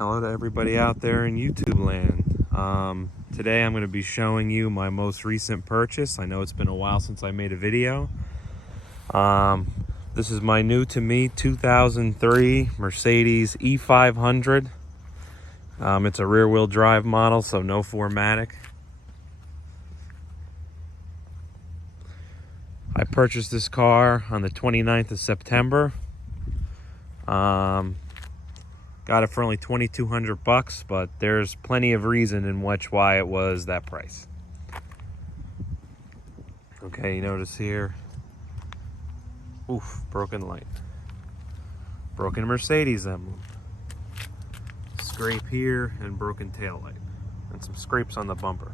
Hello to everybody out there in YouTube land. Today I'm going to be showing you my most recent purchase. I know it's been a while since I made a video. This is my new to me 2003 Mercedes E500. It's a rear wheel drive model, so no 4MATIC. I purchased this car on the 29th of September. Got it for only $2,200, but there's plenty of reason in why it was that price. Okay, you notice here, oof, broken light, broken Mercedes emblem, scrape here, and broken tail light, and some scrapes on the bumper.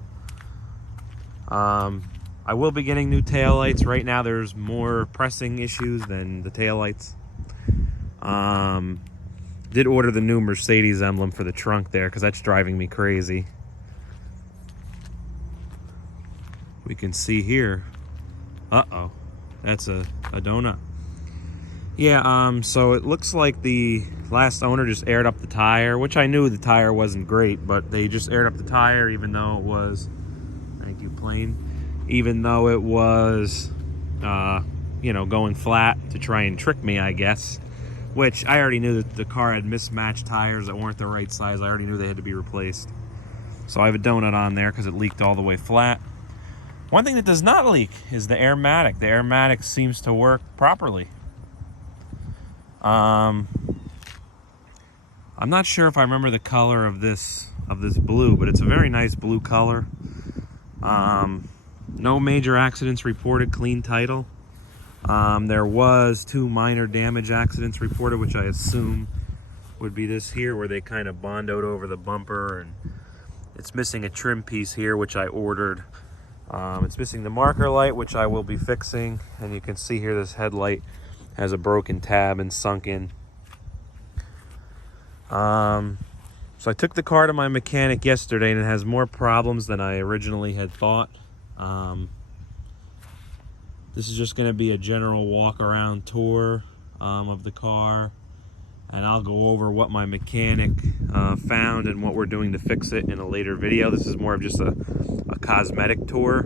I will be getting new tail lights. Right now there's more pressing issues than the tail lights. Did order the new Mercedes emblem for the trunk there because that's driving me crazy. We can see here, uh-oh, that's a donut. Yeah, so it looks like the last owner just aired up the tire, which I knew the tire wasn't great, but they just aired up the tire even though it was, thank you, plane, even though it was, you know, going flat to try and trick me, I guess. Which I already knew that the car had mismatched tires that weren't the right size. I already knew they had to be replaced. So I have a donut on there because it leaked all the way flat. One thing that does not leak is the Airmatic. The Airmatic seems to work properly. I'm not sure if I remember the color of this blue, but it's a very nice blue color. No major accidents reported, clean title. There was 2 minor damage accidents reported, which I assume would be this here, where they kind of bondoed over the bumper, and it's missing a trim piece here, which I ordered. It's missing the marker light, which I will be fixing, and you can see here this headlight has a broken tab and sunk in. So I took the car to my mechanic yesterday, and it has more problems than I originally had thought. This is just going to be a general walk around tour of the car, and I'll go over what my mechanic found and what we're doing to fix it in a later video. This is more of just a cosmetic tour.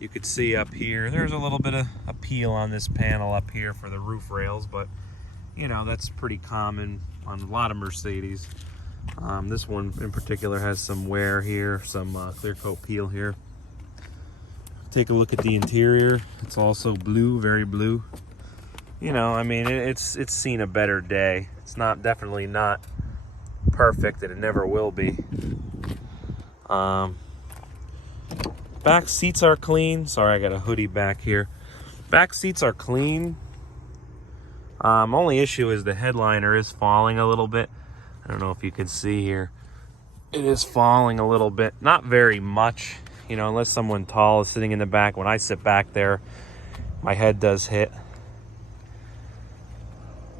You could see up here, there's a little bit of a peel on this panel up here for the roof rails, but you know, that's pretty common on a lot of Mercedes. This one in particular has some wear here, some clear coat peel here. Take a look at the interior. It's also blue, very blue. You know, I mean, it's seen a better day. It's definitely not perfect, and it never will be. Back seats are clean. Sorry, I got a hoodie back here. Back seats are clean. Only issue is the headliner is falling a little bit. I don't know if you can see here. It is falling a little bit, not very much, you know, unless someone tall is sitting in the back. When I sit back there, my head does hit.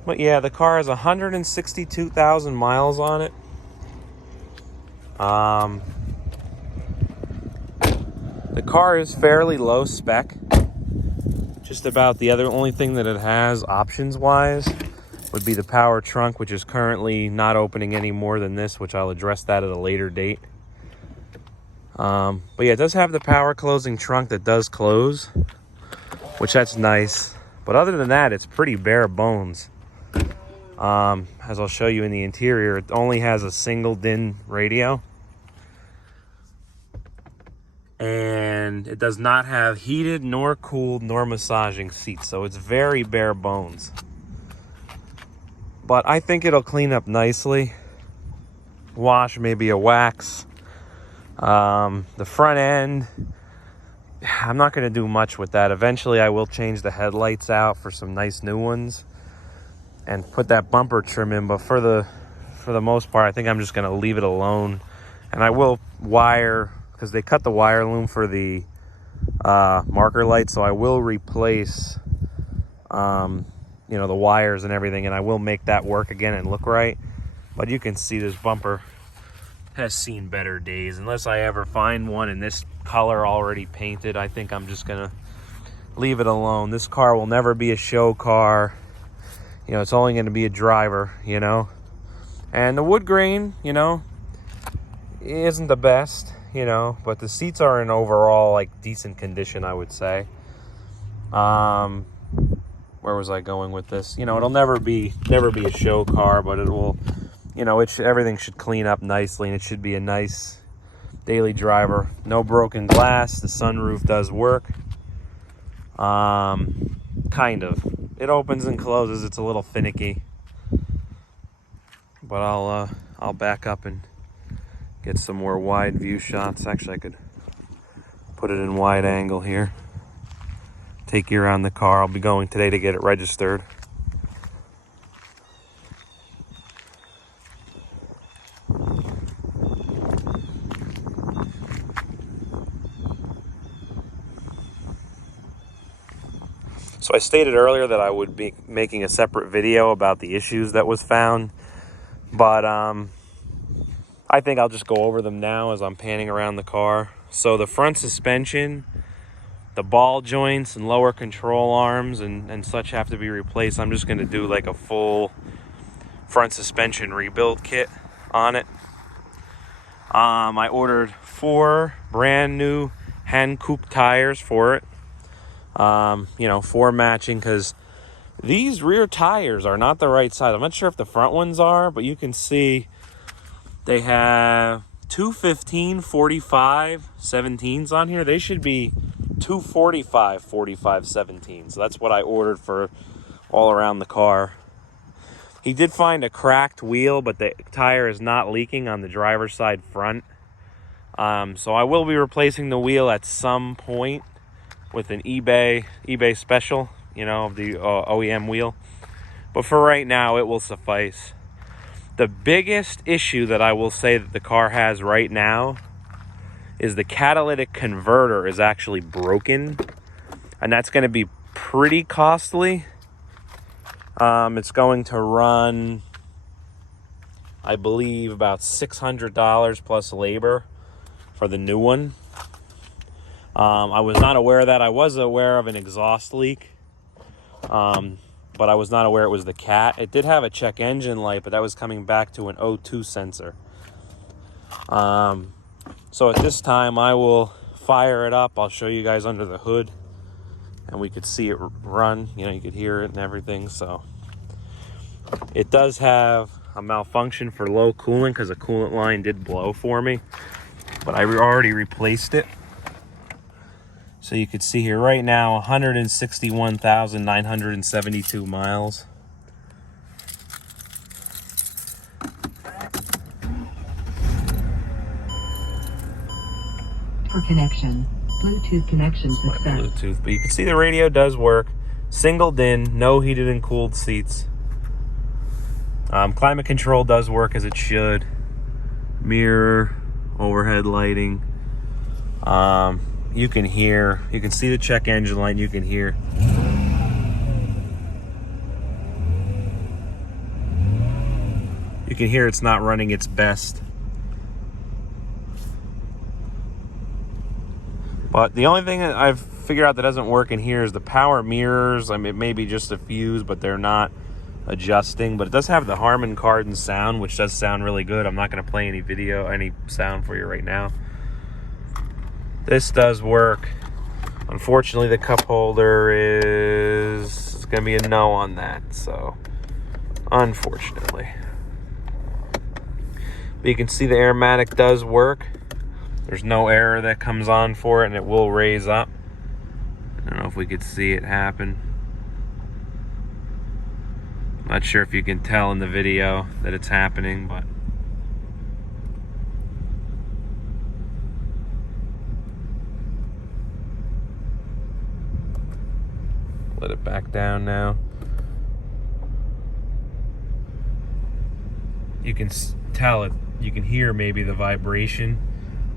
But yeah, the car has 162,000 miles on it. The car is fairly low spec. Just about the only thing that it has options wise would be the power trunk, which is currently not opening any more than this, which I'll address that at a later date. But yeah, it does have the power closing trunk that does close, which that's nice. But other than that, it's pretty bare bones. As I'll show you in the interior, it only has a single DIN radio. And it does not have heated, nor cooled, nor massaging seats. So it's very bare bones. But I think it'll clean up nicely. Wash, maybe a wax. The front end, I'm not going to do much with that. Eventually I will change the headlights out for some nice new ones and put that bumper trim in, but for the most part, I think I'm just going to leave it alone. And I will wire, because they cut the wire loom for the marker light, so I will replace you know, the wires and everything, and I will make that work again and look right. But you can see this bumper has seen better days. Unless I ever find one in this color already painted, I think I'm just gonna leave it alone. This car will never be a show car. You know, it's only going to be a driver, you know. And the wood grain, you know, isn't the best, you know, but the seats are in overall like decent condition, I would say. Where was I going with this? You know, it'll never be a show car, but it will, you know, everything should clean up nicely, and it should be a nice daily driver. No broken glass. The sunroof does work. Kind of. It opens and closes. It's a little finicky, but I'll back up and get some more wide view shots. Actually, I could put it in wide angle here. Take you around the car. I'll be going today to get it registered. So I stated earlier that I would be making a separate video about the issues that was found, but I think I'll just go over them now as I'm panning around the car. So the front suspension, the ball joints and lower control arms and such have to be replaced. I'm just going to do like a full front suspension rebuild kit on it. I ordered 4 brand new Hankook tires for it. You know, 4 matching, because these rear tires are not the right size. I'm not sure if the front ones are, but you can see they have 215 45 17s on here. They should be 245 45 17s. So that's what I ordered for all around the car. He did find a cracked wheel, but the tire is not leaking on the driver's side front. So I will be replacing the wheel at some point with an eBay special, you know, the OEM wheel. But for right now, it will suffice. The biggest issue that I will say that the car has right now is the catalytic converter is actually broken, and that's going to be pretty costly. It's going to run, I believe, about $600 plus labor for the new one. I was not aware of that. I was aware of an exhaust leak, but I was not aware it was the cat. It did have a check engine light, but that was coming back to an O2 sensor. So at this time, I will fire it up. I'll show you guys under the hood, and we could see it run. You know, you could hear it and everything. So it does have a malfunction for low coolant because a coolant line did blow for me, but I already replaced it. So you could see here right now, 161,972 miles. For connection, Bluetooth connection success. Bluetooth, but you can see the radio does work. Single DIN, no heated and cooled seats. Climate control does work as it should. Mirror, overhead lighting. You can see the check engine light. You can hear. You can hear it's not running its best. But the only thing that I've figured out that doesn't work in here is the power mirrors. I mean, it may be just a fuse, but they're not adjusting. But it does have the Harman Kardon sound, which does sound really good. I'm not going to play any sound for you right now. This does work. Unfortunately, the cup holder is going to be a no on that. So, unfortunately. But you can see the airmatic does work. There's no error that comes on for it, and it will raise up. I don't know if we could see it happen. Not sure if you can tell in the video that it's happening, but let it back down now. You can tell it, you can hear maybe the vibration.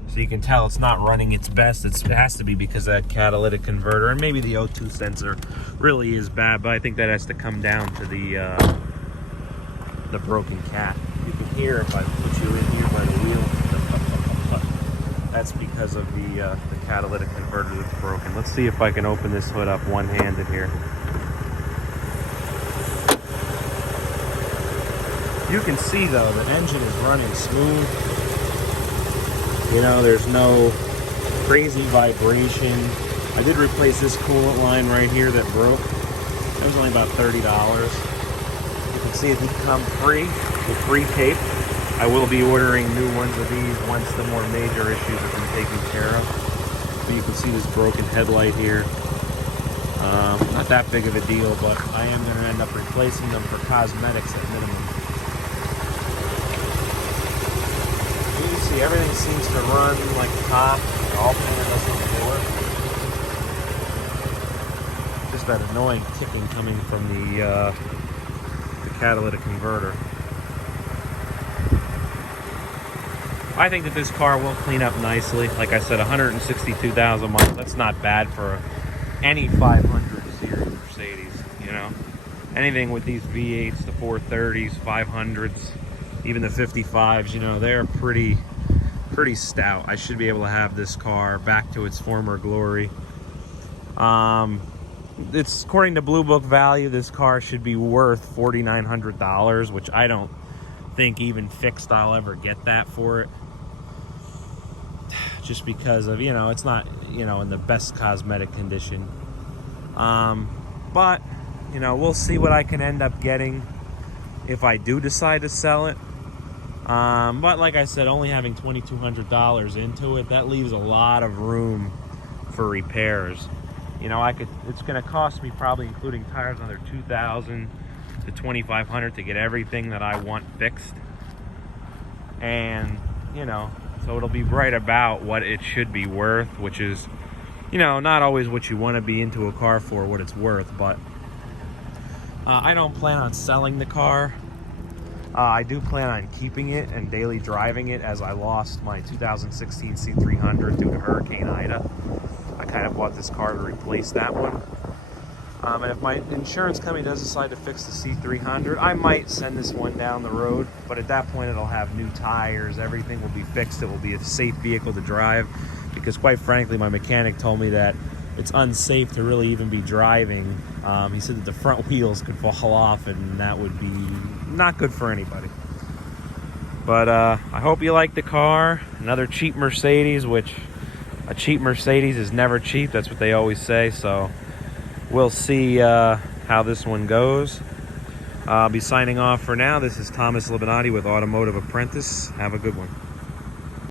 So you can tell it's not running its best. It has to be because of that catalytic converter, and maybe the O2 sensor really is bad, but I think that has to come down to the broken cat. You can hear if I put you in here by the wheel. That's because of the catalytic converter that's broken. Let's see if I can open this hood up one-handed here. You can see though, the engine is running smooth. You know, there's no crazy vibration. I did replace this coolant line right here that broke. That was only about $30. You can see it did come free with free tape. I will be ordering new ones of these once the more major issues have been taken care of. But you can see this broken headlight here. Not that big of a deal, but I am going to end up replacing them for cosmetics at minimum. You can see everything seems to run like the top. The alternator doesn't look for. Just that annoying ticking coming from the catalytic converter. I think that this car will clean up nicely. Like I said, 162,000 miles. That's not bad for any 500 series Mercedes, you know. Anything with these V8s, the 430s, 500s, even the 55s, you know, they're pretty stout. I should be able to have this car back to its former glory. It's according to Blue Book value, this car should be worth $4,900, which I don't think even fixed I'll ever get that for it. Just because of, you know, it's not, you know, in the best cosmetic condition. But, you know, we'll see what I can end up getting if I do decide to sell it. But like I said, only having $2,200 into it, that leaves a lot of room for repairs. You know, it's going to cost me, probably including tires, another $2,000 to $2,500 to get everything that I want fixed. And, you know, so it'll be right about what it should be worth, which is, you know, not always what you want to be into a car for, what it's worth. But I don't plan on selling the car. I do plan on keeping it and daily driving it, as I lost my 2016 C300 due to Hurricane Ida. I kind of bought this car to replace that one. And if my insurance company does decide to fix the C300, I might send this one down the road. But at that point, it'll have new tires. Everything will be fixed. It will be a safe vehicle to drive. Because quite frankly, my mechanic told me that it's unsafe to really even be driving. He said that the front wheels could fall off, and that would be not good for anybody. But I hope you like the car. Another cheap Mercedes, which a cheap Mercedes is never cheap. That's what they always say. So we'll see how this one goes. I'll be signing off for now. This is Thomas Libanati with Automotive Apprentice. Have a good one.